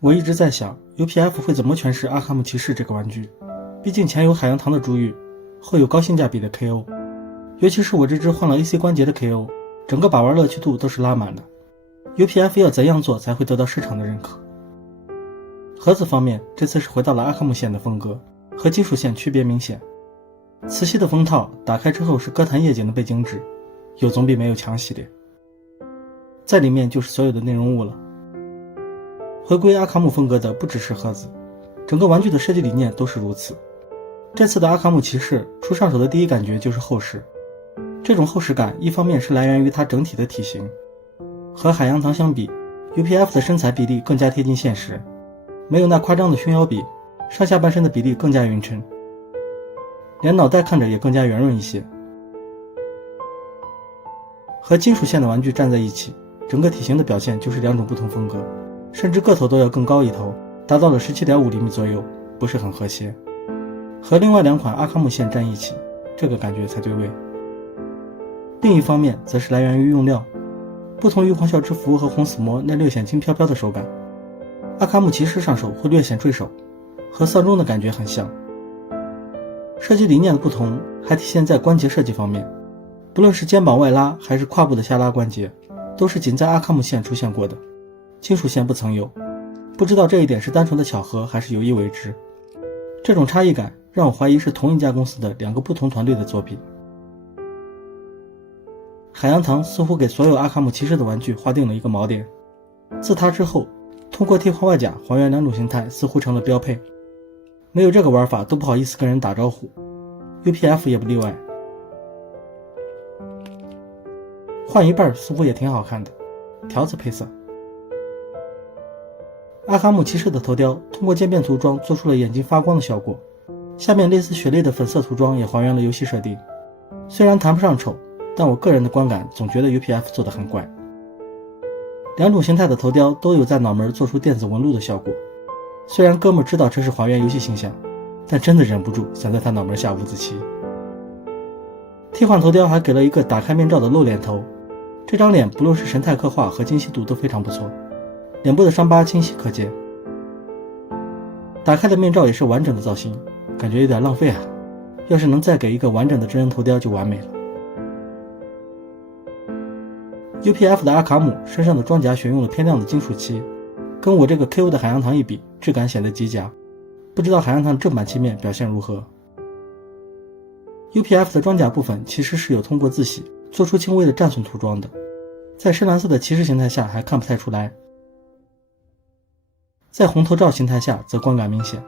我一直在想 UPF 会怎么诠释阿卡姆骑士这个玩具，毕竟前有海洋堂的珠玉，后有高性价比的 KO， 尤其是我这只换了 AC 关节的 KO， 整个把玩乐趣度都是拉满的。 UPF 要怎样做才会得到市场的认可？盒子方面，这次是回到了阿卡姆线的风格，和金属线区别明显。磁吸的封套打开之后是歌坛夜景的背景纸，有总比没有强系列。在里面就是所有的内容物了。回归阿卡姆风格的不只是盒子，整个玩具的设计理念都是如此。这次的阿卡姆骑士初上手的第一感觉就是厚实，这种厚实感一方面是来源于它整体的体型，和海洋堂相比 UPF 的身材比例更加贴近现实，没有那夸张的胸腰比，上下半身的比例更加匀称，连脑袋看着也更加圆润一些。和金属线的玩具站在一起，整个体型的表现就是两种不同风格，甚至个头都要更高一头，达到了 17.5 厘米左右，不是很和谐。和另外两款阿卡姆线站一起，这个感觉才对味。另一方面则是来源于用料，不同于黄啸之符和红死魔那略显轻飘飘的手感，阿卡姆骑士上手会略显坠手，和丧钟的感觉很像。设计理念的不同还体现在关节设计方面，不论是肩膀外拉还是胯部的下拉关节，都是仅在阿卡姆线出现过的，金属线不曾有。不知道这一点是单纯的巧合还是有意为之。这种差异感让我怀疑是同一家公司的两个不同团队的作品。海洋堂似乎给所有阿卡姆骑士的玩具划定了一个锚点，自它之后，通过替换外甲还原两种形态似乎成了标配，没有这个玩法都不好意思跟人打招呼， UPF 也不例外。换一半似乎也挺好看的，条子配色。阿卡姆骑士的头雕通过渐变涂装做出了眼睛发光的效果，下面类似血泪的粉色涂装也还原了游戏设定。虽然谈不上丑，但我个人的观感总觉得 UPF 做得很怪。两种形态的头雕都有在脑门做出电子纹路的效果，虽然哥们知道这是还原游戏形象，但真的忍不住想在他脑门下五子棋。替换头雕还给了一个打开面罩的露脸头，这张脸不论是神态刻画和精细度都非常不错，脸部的伤疤清晰可见。打开的面罩也是完整的造型，感觉有点浪费啊，要是能再给一个完整的真人头雕就完美了。UPF 的阿卡姆身上的装甲选用了偏亮的金属漆，跟我这个 KO 的海洋堂一比，质感显得极佳，不知道海洋堂正版漆面表现如何。UPF 的装甲部分其实是有通过自洗做出轻微的战损涂装的，在深蓝色的骑士形态下还看不太出来，在红头罩形态下则观感明显，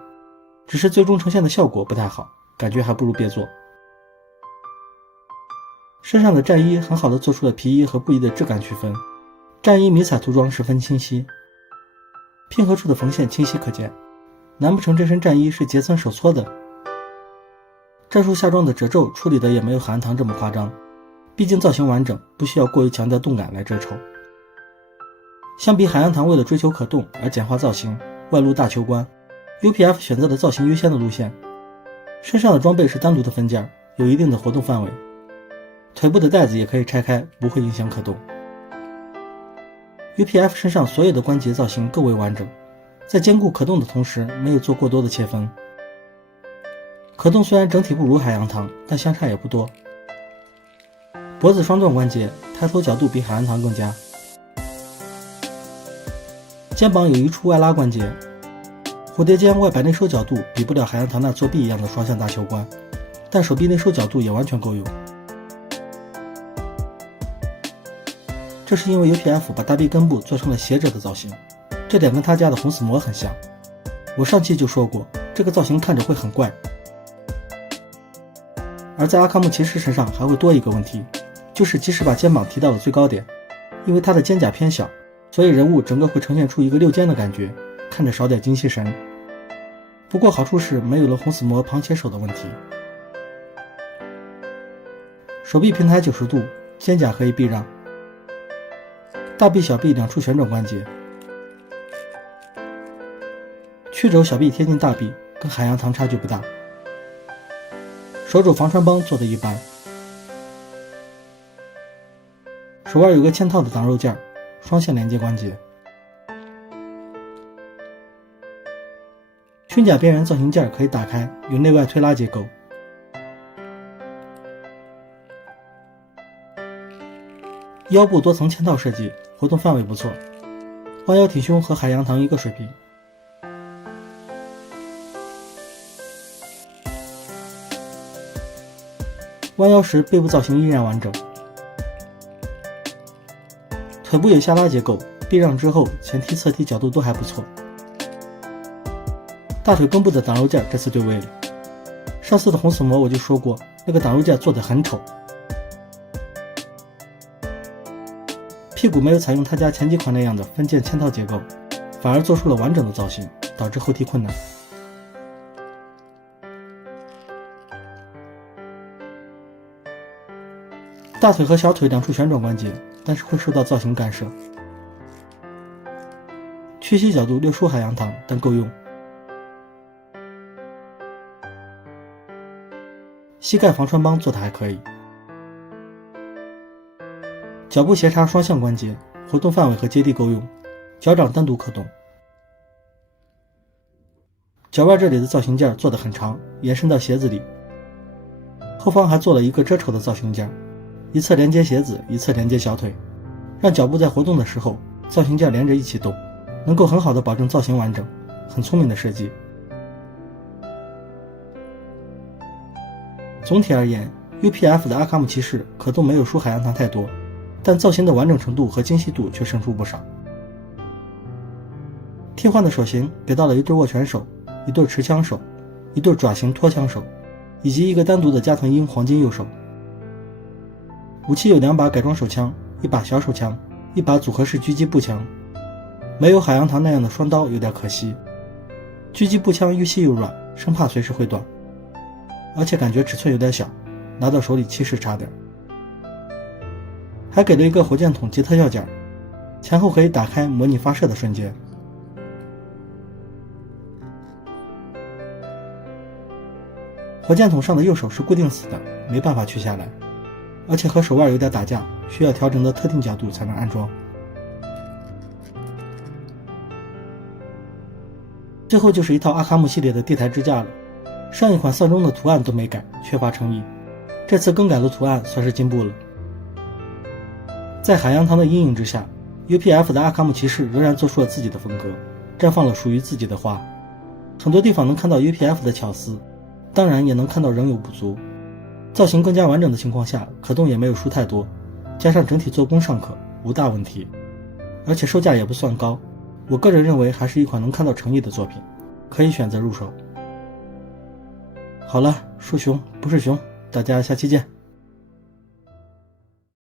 只是最终呈现的效果不太好，感觉还不如别做。身上的战衣很好的做出了皮衣和布衣的质感区分，战衣迷彩涂装十分清晰，拼合处的缝线清晰可见，难不成这身战衣是杰森手搓的？战术下装的褶皱处理的也没有海洋堂这么夸张，毕竟造型完整，不需要过于强调动感来遮丑。相比海洋堂为了追求可动而简化造型，外露大球冠， UPF 选择了造型优先的路线。身上的装备是单独的分件，有一定的活动范围，腿部的带子也可以拆开，不会影响可动。 UPF 身上所有的关节造型更为完整，在兼顾可动的同时没有做过多的切分。可动虽然整体不如海洋堂，但相差也不多。脖子双段关节抬头角度比海洋堂更佳，肩膀有一处外拉关节，蝴蝶肩外摆内收角度比不了海洋堂那作弊一样的双向大球冠，但手臂内收角度也完全够用。这是因为 UPF 把大臂根部做成了斜着的造型，这点跟他家的红死魔很像。我上期就说过，这个造型看着会很怪。而在阿卡姆骑士身上还会多一个问题，就是即使把肩膀提到了最高点，因为它的肩胛偏小，所以人物整个会呈现出一个六肩的感觉，看着少点精气神。不过好处是没有了红死魔旁切手的问题。手臂平抬90度，肩胛可以避让，大臂小臂两处旋转关节，曲肘小臂贴近大臂，跟海洋堂差距不大。手肘防穿帮做的一般，手腕有个嵌套的挡肉件，双线连接关节。胸甲边缘造型件可以打开，有内外推拉结构。腰部多层嵌套设计，活动范围不错，弯腰挺胸和海洋堂一个水平。弯腰时背部造型依然完整，腿部有下拉结构，避让之后前踢侧踢角度都还不错。大腿根部的挡肉件这次对位了，上次的红死魔我就说过，那个挡肉件做得很丑。屁股没有采用他家前几款那样的分件嵌套结构，反而做出了完整的造型，导致后踢困难。大腿和小腿两处旋转关节，但是会受到造型干涉。屈膝角度略输海洋堂，但够用。膝盖防穿帮做得还可以。脚部斜插双向关节，活动范围和接地够用，脚掌单独可动。脚腕这里的造型件做得很长，延伸到鞋子里。后方还做了一个遮丑的造型件，一侧连接鞋子，一侧连接小腿，让脚部在活动的时候造型件连着一起动，能够很好的保证造型完整，很聪明的设计。总体而言 UPF 的阿卡姆骑士可动没有输海洋堂太多，但造型的完整程度和精细度却胜出不少。替换的手型给到了一对握拳手，一对持枪手，一对爪形拖枪手，以及一个单独的加藤鹰黄金右手。武器有2把改装手枪，一把小手枪，一把组合式狙击步枪。没有海洋堂那样的双刀有点可惜，狙击步枪又细又软，生怕随时会断，而且感觉尺寸有点小，拿到手里气势差点。还给了一个火箭筒及特效件，前后可以打开模拟发射的瞬间。火箭筒上的右手是固定死的，没办法取下来，而且和手腕有点打架，需要调整的特定角度才能安装。最后就是一套阿卡姆系列的地台支架了，上一款丧钟的图案都没改，缺乏诚意，这次更改了图案，算是进步了。在海洋堂的阴影之下， UPF 的阿卡姆骑士仍然做出了自己的风格，绽放了属于自己的花。很多地方能看到 UPF 的巧思，当然也能看到仍有不足。造型更加完整的情况下，可动也没有输太多，加上整体做工尚可，无大问题，而且售价也不算高，我个人认为还是一款能看到诚意的作品，可以选择入手。好了，说熊不是熊，大家下期见。